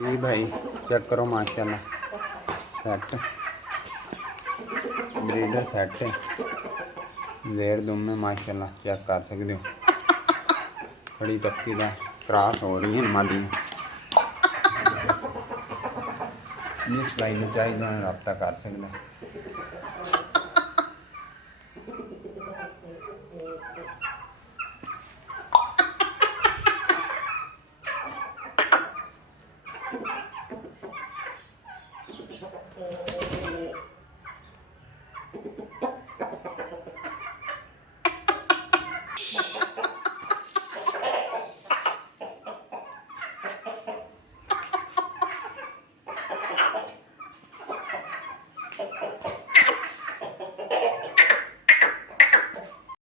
जी भाई चेक करो माशाल्लाह सैट ब्रीडर सैट है लेर दुम में माशाल्लाह चेक कर सकते हो। खड़ी तख्ती का क्रॉस हो रही है मादियाँ। जिस भाई को चाहिए रब्ता कर सकता है।